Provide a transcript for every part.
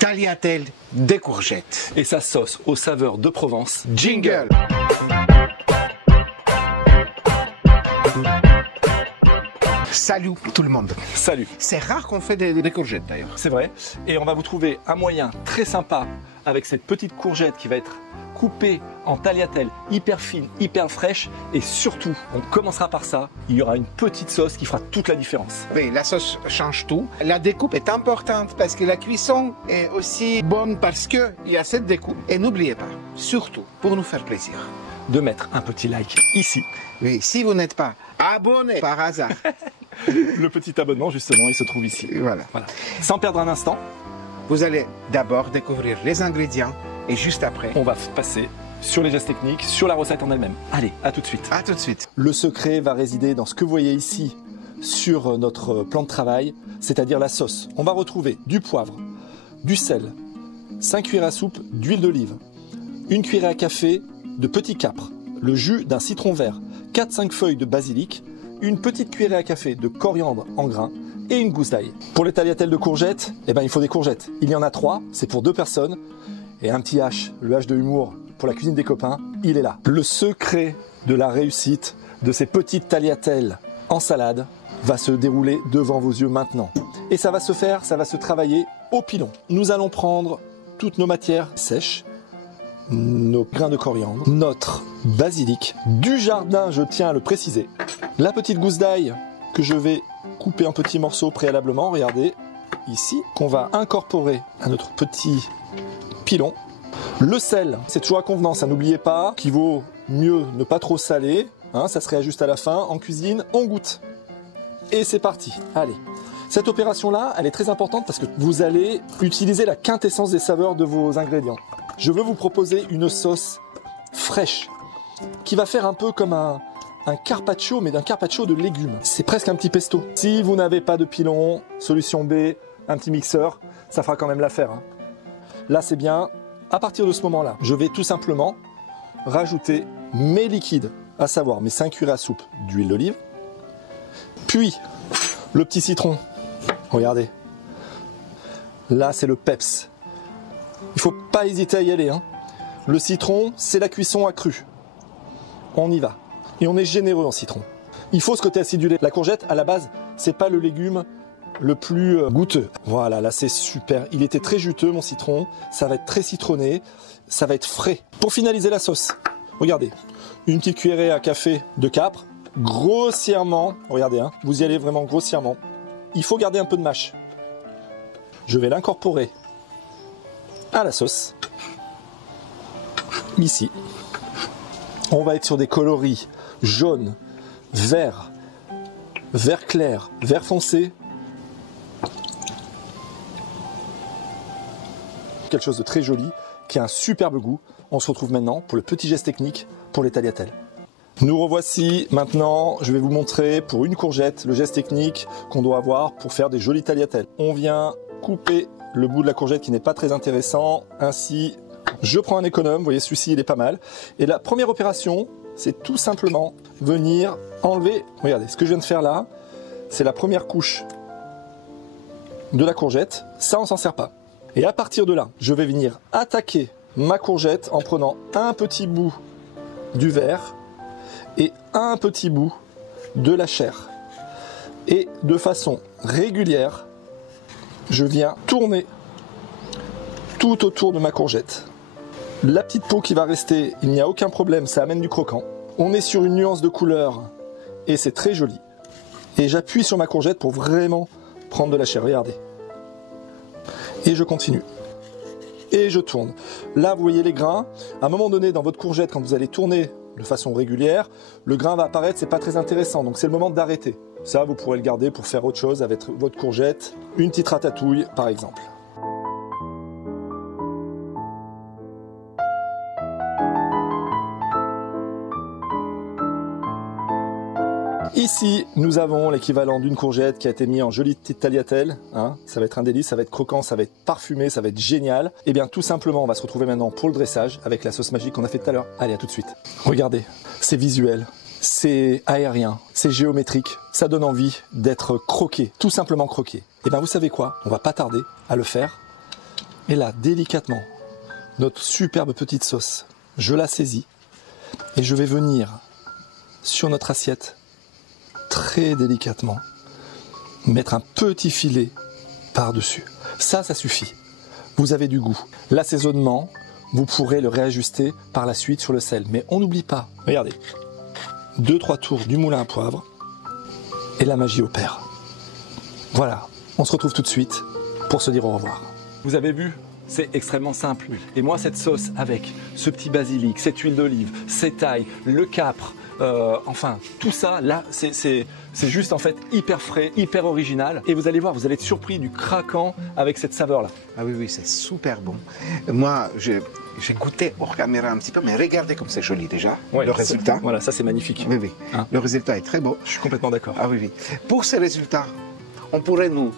tagliatelle de courgettes. Et sa sauce aux saveurs de Provence. Jingle. Salut tout le monde. Salut. C'est rare qu'on fait des courgettes d'ailleurs. C'est vrai. Et on va vous trouver un moyen très sympa avec cette petite courgette qui va être coupée en tagliatelle hyper fine, hyper fraîche. Et surtout, on commencera par ça. Il y aura une petite sauce qui fera toute la différence. Oui, la sauce change tout. La découpe est importante parce que la cuisson est aussi bonne parce qu'il y a cette découpe. Et n'oubliez pas, surtout pour nous faire plaisir, De mettre un petit like ici. oui, si vous n'êtes pas abonné par hasard, Le petit abonnement, justement, il se trouve ici. voilà. Voilà. Sans perdre un instant, Vous allez d'abord découvrir les ingrédients et juste après, on va passer sur les gestes techniques, sur la recette en elle-même. Allez, à tout de suite. à tout de suite. Le secret va résider dans ce que vous voyez ici sur notre plan de travail, c'est-à-dire la sauce. On va retrouver du poivre, du sel, 5 cuillères à soupe d'huile d'olive, 1 cuillère à café de petit capre, le jus d'un citron vert, 4-5 feuilles de basilic, une petite cuillerée à café de coriandre en grains et une gousse d'ail. Pour les tagliatelles de courgettes, il faut des courgettes. Il y en a 3, c'est pour 2 personnes. Et un petit hache, le hache de humour pour la cuisine des copains, il est là. Le secret de la réussite de ces petites tagliatelles en salade va se dérouler devant vos yeux maintenant. Et ça va se faire, ça va se travailler au pilon. Nous allons prendre toutes nos matières sèches, nos grains de coriandre, notre basilic, du jardin, je tiens à le préciser, la petite gousse d'ail que je vais couper en petits morceaux préalablement, regardez, ici, qu'on va incorporer à notre petit pilon. Le sel, c'est toujours à convenance, n'oubliez pas qu'il vaut mieux ne pas trop saler, ça se réajuste à la fin. En cuisine, on goûte. Et c'est parti, allez. Cette opération-là, elle est très importante parce que vous allez utiliser la quintessence des saveurs de vos ingrédients. Je veux vous proposer une sauce fraîche qui va faire un peu comme un carpaccio, mais d'un carpaccio de légumes. C'est presque un petit pesto. Si vous n'avez pas de pilon, solution B, un petit mixeur, ça fera quand même l'affaire. Là, c'est bien. À partir de ce moment-là, je vais tout simplement rajouter mes liquides, à savoir mes 5 cuillères à soupe d'huile d'olive, puis le petit citron. Regardez. Là, c'est le peps. Il ne faut pas hésiter à y aller. Le citron, c'est la cuisson accrue. On y va. Et on est généreux en citron. Il faut ce côté acidulé. La courgette, à la base, c'est pas le légume le plus goûteux. Voilà, là c'est super. Il était très juteux, mon citron. Ça va être très citronné. Ça va être frais. Pour finaliser la sauce, regardez. Une petite cuillerée à café de capre. Grossièrement, regardez, vous y allez vraiment grossièrement. Il faut garder un peu de mâche. Je vais l'incorporer à la sauce. Ici. On va être sur des coloris jaune, vert, vert clair, vert foncé. Quelque chose de très joli, qui a un superbe goût. On se retrouve maintenant pour le petit geste technique pour les tagliatelles. Nous revoici maintenant, je vais vous montrer pour une courgette le geste technique qu'on doit avoir pour faire des jolies tagliatelles. On vient couper le bout de la courgette qui n'est pas très intéressant, ainsi je prends un économe, vous voyez celui-ci il est pas mal. Et la première opération, c'est tout simplement venir enlever, regardez ce que je viens de faire là, c'est la première couche de la courgette, ça on s'en sert pas. Et à partir de là, je vais venir attaquer ma courgette en prenant un petit bout du verre et un petit bout de la chair. Et de façon régulière, je viens tourner tout autour de ma courgette. La petite peau qui va rester, il n'y a aucun problème, ça amène du croquant. On est sur une nuance de couleur et c'est très joli. Et j'appuie sur ma courgette pour vraiment prendre de la chair, regardez. Et je continue. Et je tourne. Là, vous voyez les grains. À un moment donné, dans votre courgette, quand vous allez tourner de façon régulière, le grain va apparaître, c'est pas très intéressant. Donc c'est le moment d'arrêter. Ça, vous pourrez le garder pour faire autre chose avec votre courgette. Une petite ratatouille, par exemple. Ici, nous avons l'équivalent d'une courgette qui a été mise en jolie petite tagliatelle. Ça va être un délice, ça va être croquant, ça va être parfumé, ça va être génial. Et bien tout simplement, on va se retrouver maintenant pour le dressage avec la sauce magique qu'on a fait tout à l'heure. Allez, à tout de suite. Regardez, c'est visuel, c'est aérien, c'est géométrique. Ça donne envie d'être croqué, tout simplement croqué. Et bien vous savez quoi? On va pas tarder à le faire. Et là, délicatement, notre superbe petite sauce, je la saisis et je vais venir sur notre assiette, très délicatement, mettre un petit filet par-dessus. Ça suffit. Vous avez du goût. L'assaisonnement, vous pourrez le réajuster par la suite sur le sel. Mais on n'oublie pas, regardez, 2-3 tours du moulin à poivre et la magie opère. Voilà, on se retrouve tout de suite pour se dire au revoir. Vous avez vu ? C'est extrêmement simple. Et moi, cette sauce avec ce petit basilic, cette huile d'olive, cette ail, le capre, enfin, tout ça, là, c'est juste en fait hyper frais, hyper original. Et vous allez voir, vous allez être surpris du craquant avec cette saveur-là. Ah oui, oui, c'est super bon. Moi, j'ai goûté hors caméra un petit peu, mais regardez comme c'est joli déjà, Ouais, le résultat. Voilà, ça c'est magnifique. Oui, oui. Hein? Le résultat est très beau. Je suis complètement d'accord. Ah oui, oui. Pour ces résultats, on pourrait nous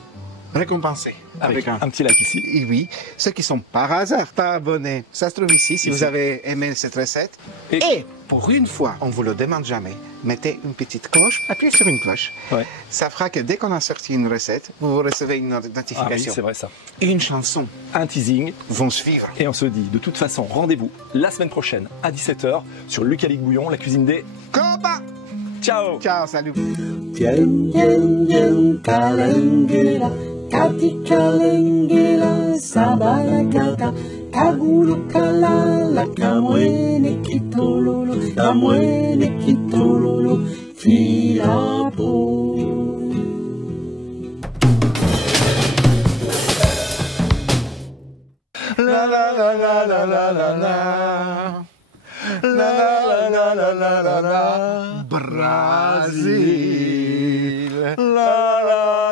récompenser Avec un petit like ici. Et oui, ceux qui sont par hasard pas abonnés, ça se trouve ici, si Ici. vous avez aimé cette recette. Et pour une fois, on vous le demande jamais, mettez une petite cloche, appuyez sur une cloche. Ouais. Ça fera que dès qu'on a sorti une recette, vous recevez une Ah oui, notification. c'est vrai ça. Et une chanson Un teasing. vont suivre. Et on se dit, de toute façon, rendez-vous la semaine prochaine à 17h sur Luc Alic Bouillon, la cuisine des... Copa! Ciao! Ciao, salut! Kalengela, Kati Kalengela, Sabalakaka, Kagulu Kalala, Kamwene Kitololo, Filapo. La la la la la la la la. La la la la la la la. Brasil. La la